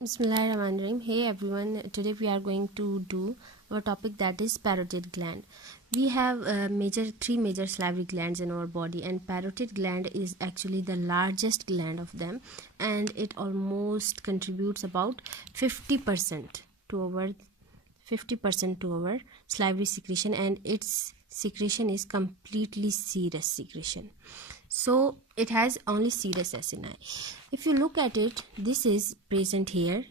Bismillahirrahmanirrahim. Hey everyone, today we are going to do our topic, that is parotid gland. We have three major salivary glands in our body, and parotid gland is actually the largest gland of them, and it almost contributes about 50% to our 50% to our salivary secretion, and its secretion is completely serous secretion. So it has only serous acini. If you look at it, this is present here,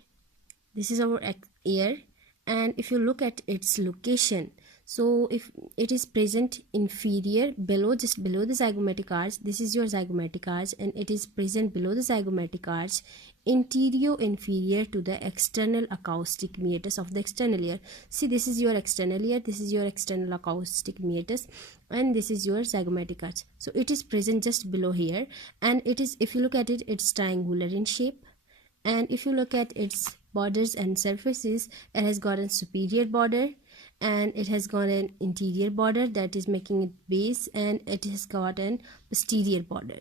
this is our ear, and if you look at its location, so if it is present inferior, just below the zygomatic arch, this is your zygomatic arch, and it is present below the zygomatic arch, inferior to the external acoustic meatus of the external ear. See, this is your external ear, this is your external acoustic meatus, and this is your zygomatic arch. So it is present just below here, and it is, if you look at it, it's triangular in shape. And if you look at its borders and surfaces, it has got a superior border, and it has got an interior border that is making it base, and it has got an posterior border.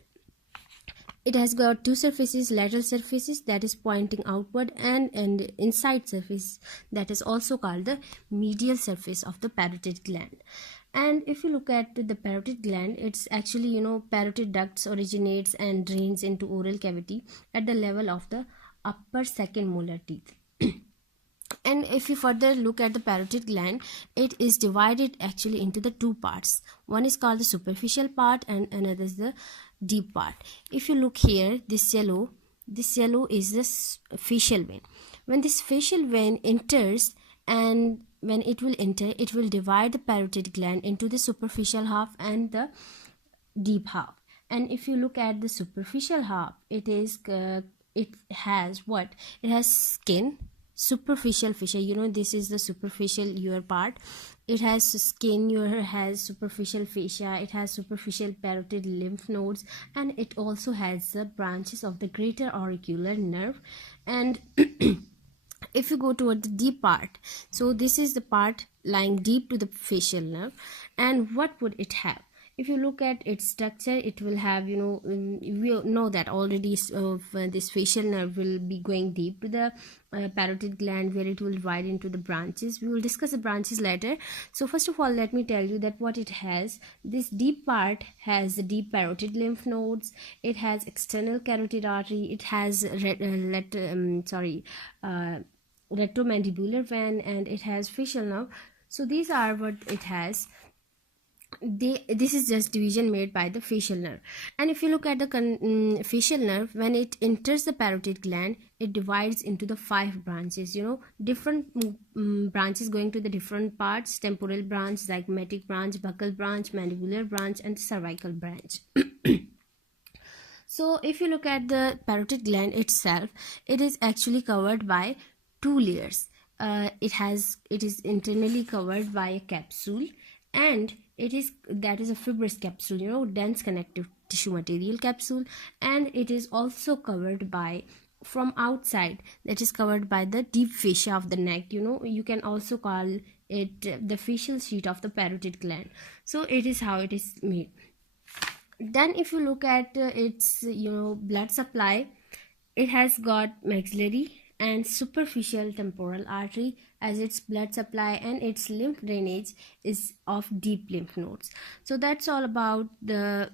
It has got two surfaces, lateral surfaces that is pointing outward, and inside surface that is also called the medial surface of the parotid gland. And if you look at the parotid gland, it's actually, parotid ducts originates and drains into oral cavity at the level of the upper second molar teeth. And if you further look at the parotid gland, it is divided actually into the two parts. One is called the superficial part, and another is the deep part. If you look here, this yellow is the facial vein. When this facial vein enters, and when it will enter, it will divide the parotid gland into the superficial half and the deep half. And if you look at the superficial half, it has what? It has skin, superficial fascia. This is the superficial ear part. It has skin, has superficial fascia, it has superficial parotid lymph nodes, and it also has the branches of the greater auricular nerve. And if you go toward the deep part, so this is the part lying deep to the facial nerve. And what would it have? If you look at its structure, it will have, we know that already, this facial nerve will be going deep to the parotid gland, where it will divide into the branches. We will discuss the branches later. So first of all, let me tell you that what it has. This deep part has the deep parotid lymph nodes. It has external carotid artery. It has retromandibular vein, and it has facial nerve. So these are what it has. This is just division made by the facial nerve. And if you look at the facial nerve, when it enters the parotid gland, it divides into the 5 branches, different branches going to the different parts: temporal branch, zygomatic branch, buccal branch, mandibular branch, and cervical branch. So if you look at the parotid gland itself, it is actually covered by 2 layers. It is internally covered by a capsule, and that is a fibrous capsule, dense connective tissue material capsule. And it is also covered by, from outside, that is covered by the deep fascia of the neck. You can also call it the facial sheet of the parotid gland. So it is how it is made. Then if you look at its blood supply, it has got maxillary and superficial temporal artery as its blood supply, and its lymph drainage is of deep lymph nodes. So that's all about the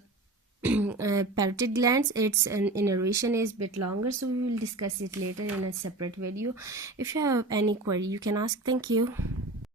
parotid glands. Its innervation is a bit longer, so we will discuss it later in a separate video. If you have any query, you can ask. Thank you.